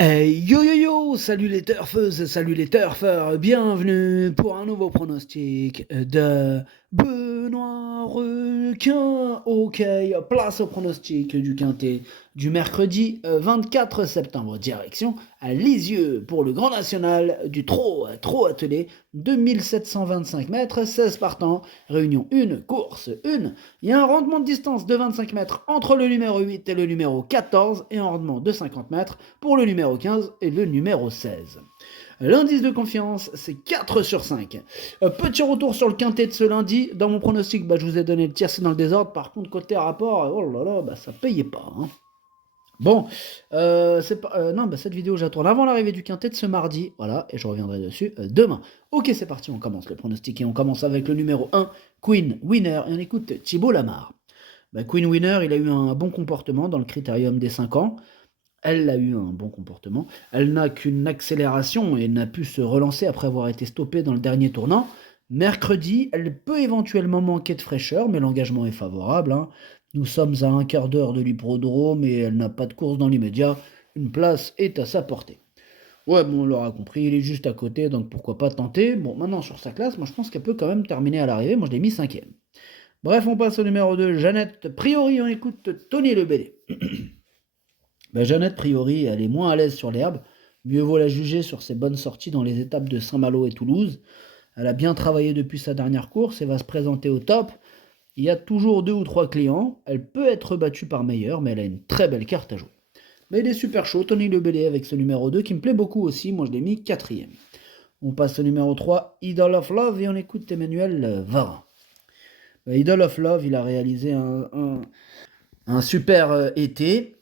Hey yo yo yo, salut les turfeuses, salut les turfeurs, bienvenue pour un nouveau pronostic de Benoît Requin. Ok, place au pronostic du quintet du mercredi 24 septembre, direction à Lisieux pour le Grand National du trot attelé, 2725 mètres, 16 partants, réunion 1, course 1. Il y a un rendement de distance de 25 mètres entre le numéro 8 et le numéro 14 et un rendement de 50 mètres pour le numéro 15 et le numéro 16. L'indice de confiance, c'est 4 sur 5. Petit retour sur le quintet de ce lundi. Dans mon pronostic, je vous ai donné le tiercé dans le désordre. Par contre, côté rapport, oh là là, ça payait pas. Hein. Bon, cette vidéo, je la tourne avant l'arrivée du quintet de ce mardi. Voilà, et je reviendrai dessus demain. Ok, c'est parti, on commence le pronostic et on commence avec le numéro 1, Queen Winner. Et on écoute Thibaut Lamar. Queen Winner, il a eu un bon comportement dans le critérium des 5 ans. Elle a eu un bon comportement. Elle n'a qu'une accélération et n'a pu se relancer après avoir été stoppée dans le dernier tournant. Mercredi, elle peut éventuellement manquer de fraîcheur, mais l'engagement est favorable. Hein. Nous sommes à un quart d'heure de l'hippodrome et elle n'a pas de course dans l'immédiat. Une place est à sa portée. Ouais, bon, on l'aura compris, il est juste à côté, donc pourquoi pas tenter. Bon, maintenant sur sa classe, moi je pense qu'elle peut quand même terminer à l'arrivée. Moi je l'ai mis 5e. Bref, on passe au numéro 2, Jeannette. Priori, on écoute Tony Lebellé. Jeannette, priori, elle est moins à l'aise sur l'herbe. Mieux vaut la juger sur ses bonnes sorties dans les étapes de Saint-Malo et Toulouse. Elle a bien travaillé depuis sa dernière course et va se présenter au top. Il y a toujours 2 ou 3 clients. Elle peut être battue par meilleur, mais elle a une très belle carte à jouer. Mais il est super chaud, Tony Lebellé avec ce numéro 2 qui me plaît beaucoup aussi. Moi, je l'ai mis 4e. On passe au numéro 3, Idol of Love, et on écoute Emmanuel Varin. Idol of Love, il a réalisé un super été.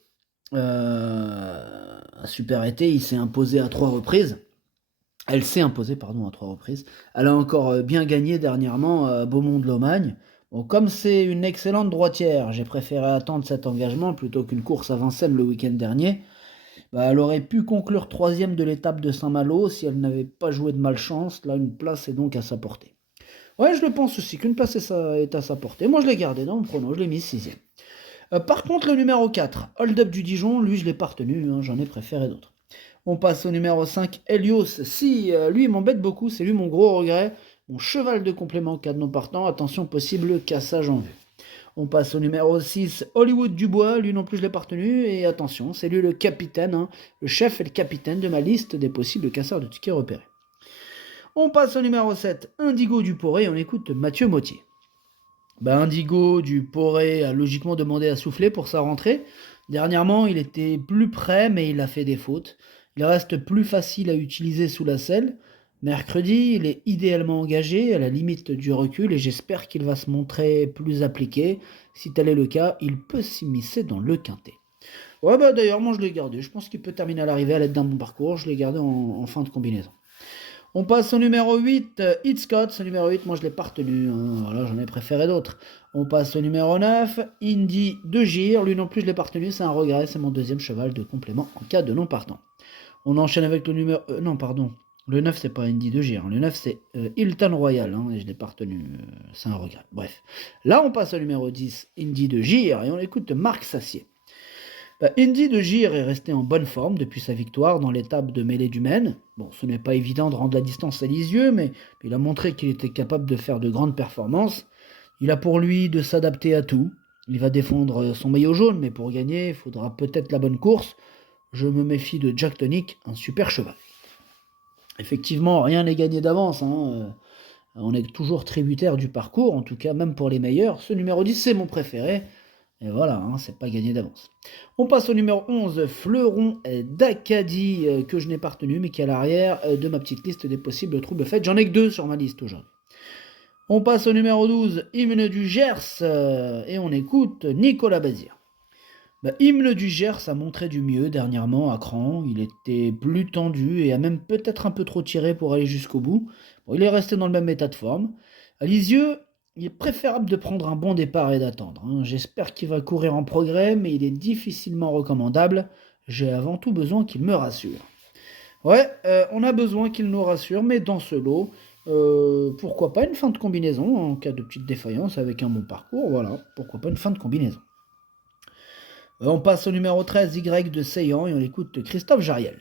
Un super été, il s'est imposé à 3 reprises. Elle s'est imposée, pardon, à 3 reprises. Elle a encore bien gagné dernièrement à Beaumont-de-Lomagne. Bon, comme c'est une excellente droitière, j'ai préféré attendre cet engagement plutôt qu'une course à Vincennes le week-end dernier. Elle aurait pu conclure 3e de l'étape de Saint-Malo si elle n'avait pas joué de malchance. Là, une place est donc à sa portée. Ouais, je le pense aussi qu'une place est à sa portée. Moi, je l'ai gardé dans mon prono, je l'ai mis 6e. Par contre, le numéro 4, Hold Up du Dijon, lui, je l'ai pas retenu, hein, j'en ai préféré d'autres. On passe au numéro 5, Helios. Si, lui, il m'embête beaucoup, c'est lui mon gros regret. Mon cheval de complément, cadenon partant, attention, possible cassage en vue. On passe au numéro 6, Hollywood Dubois, lui non plus je l'ai pas retenu, et attention, c'est lui le capitaine, hein, le chef et le capitaine de ma liste des possibles casseurs de tickets repérés. On passe au numéro 7, Indigo du Poré, et on écoute Mathieu Mottier. Indigo du Poré a logiquement demandé à souffler pour sa rentrée. Dernièrement, il était plus prêt, mais il a fait des fautes. Il reste plus facile à utiliser sous la selle. Mercredi, il est idéalement engagé, à la limite du recul, et j'espère qu'il va se montrer plus appliqué. Si tel est le cas, il peut s'immiscer dans le quintet. Ouais, d'ailleurs, moi je l'ai gardé. Je pense qu'il peut terminer à l'arrivée à l'aide d'un bon parcours. Je l'ai gardé en fin de combinaison. On passe au numéro 8, Hit Scott. Ce numéro 8, moi je l'ai pas retenu. Hein. Voilà, j'en ai préféré d'autres. On passe au numéro 9, Indy de Gire. Lui non plus je l'ai pas retenu, c'est un regret. C'est mon deuxième cheval de complément en cas de non partant. On enchaîne avec le numéro... non, pardon. Le 9, c'est pas Indy de Gire. Le 9, c'est Hilton Royal. Hein, et je l'ai pas retenu. C'est un regret. Bref. Là, on passe au numéro 10, Indy de Gire. Et on écoute Marc Sassier. Indy de Gire est resté en bonne forme depuis sa victoire dans l'étape de mêlée du Maine. Bon, ce n'est pas évident de rendre la distance à Lisieux, mais il a montré qu'il était capable de faire de grandes performances. Il a pour lui de s'adapter à tout. Il va défendre son maillot jaune, mais pour gagner, il faudra peut-être la bonne course. Je me méfie de Jack Tonic, un super cheval. Effectivement, rien n'est gagné d'avance. Hein. On est toujours tributaire du parcours, en tout cas même pour les meilleurs. Ce numéro 10, c'est mon préféré. Et voilà, hein, c'est pas gagné d'avance. On passe au numéro 11, Fleuron d'Acadie, que je n'ai pas retenu, mais qui est à l'arrière de ma petite liste des possibles troubles faits. J'en ai que 2 sur ma liste aujourd'hui. On passe au numéro 12, Hymne du Gers, et on écoute Nicolas Bazir. Hymne du Gers a montré du mieux dernièrement à Cran. Il était plus tendu et a même peut-être un peu trop tiré pour aller jusqu'au bout. Bon, il est resté dans le même état de forme. À Lisieux, il est préférable de prendre un bon départ et d'attendre. Hein. J'espère qu'il va courir en progrès, mais il est difficilement recommandable. J'ai avant tout besoin qu'il me rassure. Ouais, on a besoin qu'il nous rassure, mais dans ce lot, pourquoi pas une fin de combinaison en cas de petite défaillance avec un bon parcours. Voilà, pourquoi pas une fin de combinaison. On passe au numéro 13, Y de Seyan, et on écoute Christophe Jariel.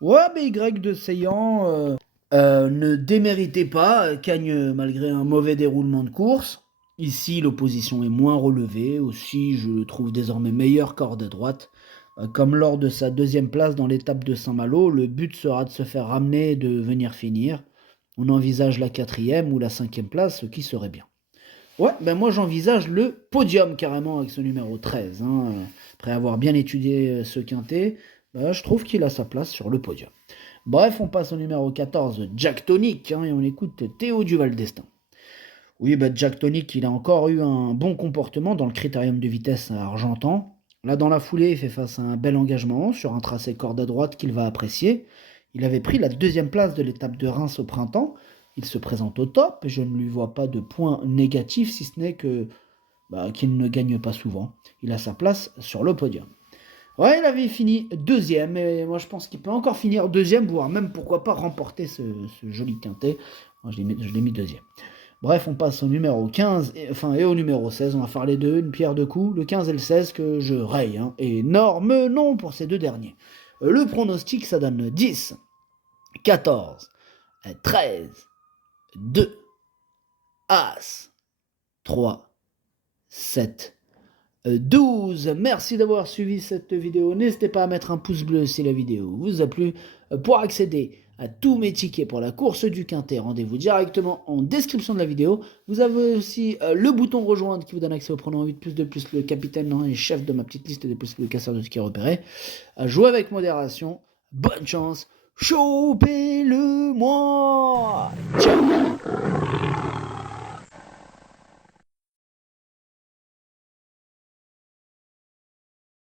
Ouais, mais Y de Seyan ne déméritait pas, gagne malgré un mauvais déroulement de course. Ici, l'opposition est moins relevée, aussi je le trouve désormais meilleur corde droite. Comme lors de sa deuxième place dans l'étape de Saint-Malo, le but sera de se faire ramener et de venir finir. On envisage la 4e ou la 5e place, ce qui serait bien. Ouais, ben moi j'envisage le podium carrément avec ce numéro 13. Après avoir bien étudié ce quintet, je trouve qu'il a sa place sur le podium. Bref, on passe au numéro 14, Jack Tonic, et on écoute Théo Duval d'Estaing. Oui, Jack Tonic, il a encore eu un bon comportement dans le critérium de vitesse à Argentan. Là, dans la foulée, il fait face à un bel engagement sur un tracé corde à droite qu'il va apprécier. Il avait pris la 2e place de l'étape de Reims au printemps. Il se présente au top et je ne lui vois pas de points négatifs, si ce n'est que qu'il ne gagne pas souvent. Il a sa place sur le podium. Ouais, il avait fini 2e, et moi je pense qu'il peut encore finir 2e, voire même pourquoi pas remporter ce joli quintet. Moi, je l'ai mis 2e. Bref, on passe au numéro 15, et au numéro 16, on va faire les deux, une pierre deux coups, le 15 et le 16 que je raye. Énorme nom pour ces deux derniers. Le pronostic, ça donne 10, 14, 13, 2, As, 3, 7, 12. Merci d'avoir suivi cette vidéo. N'hésitez pas à mettre un pouce bleu si la vidéo vous a plu. Pour accéder à tous mes tickets pour la course du Quintet, rendez-vous directement en description de la vidéo. Vous avez aussi le bouton rejoindre qui vous donne accès au pronom 8 plus 2 plus le capitaine et chef de ma petite liste des plus le casseur de tickets repérés. Jouez avec modération. Bonne chance. Chopez-le moi. Ciao.